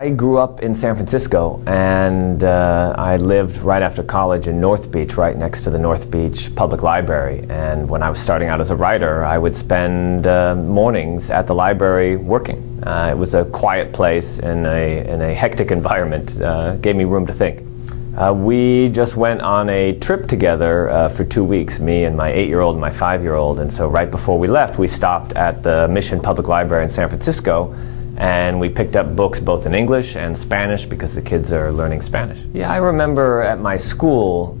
I grew up in San Francisco, and I lived right after college in North Beach, right next to the North Beach Public Library. And when I was starting out as a writer, I would spend mornings at the library working. It was a quiet place in a hectic environment, gave me room to think. We just went on a trip together for 2 weeks, me and my 8-year-old and my 5-year-old. And so right before we left, we stopped at the Mission Public Library in San Francisco, and we picked up books both in English and Spanish because the kids are learning Spanish. Yeah, I remember at my school,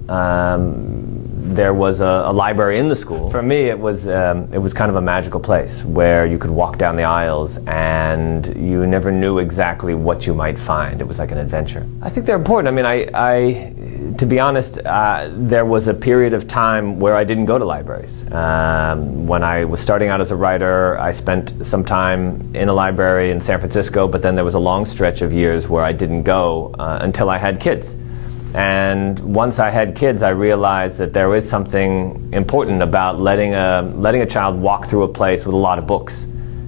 there was a library in the school. For me, it was kind of a magical place where you could walk down the aisles and you never knew exactly what you might find. It was like an adventure. I think they're important. I mean, to be honest, there was a period of time where I didn't go to libraries. When I was starting out as a writer, I spent some time in a library in San Francisco, but then there was a long stretch of years where I didn't go until I had kids. And once I had kids, I realized that there is something important about letting a child walk through a place with a lot of books.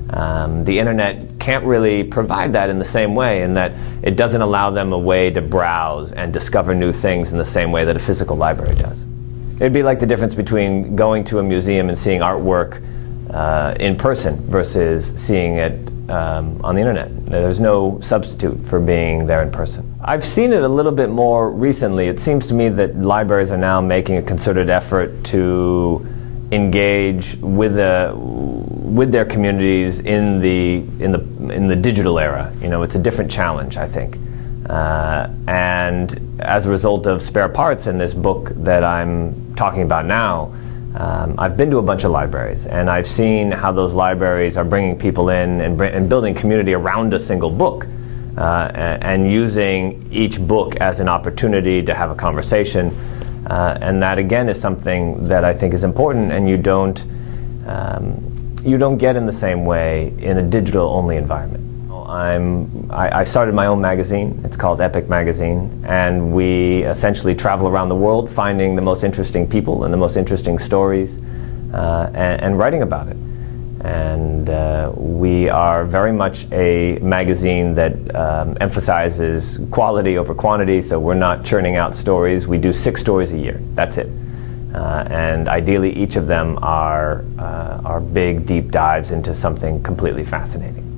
The internet can't really provide that in the same way, in that it doesn't allow them a way to browse and discover new things in the same way that a physical library does. It'd be like the difference between going to a museum and seeing artwork in person versus seeing it on the internet. There's no substitute for being there in person. I've seen it a little bit more recently. It seems to me that libraries are now making a concerted effort to engage with their communities in the digital era. You know, it's a different challenge, I think. And as a result of Spare Parts in this book that I'm talking about now, I've been to a bunch of libraries, and I've seen how those libraries are bringing people in and building community around a single book, and using each book as an opportunity to have a conversation. And that, again, is something that I think is important, and you don't get in the same way in a digital-only environment. I started my own magazine. It's called Epic Magazine, and we essentially travel around the world finding the most interesting people and the most interesting stories and writing about it. And we are very much a magazine that emphasizes quality over quantity, so we're not churning out stories. We do 6 stories a year. That's it. And ideally, each of them are big, deep dives into something completely fascinating.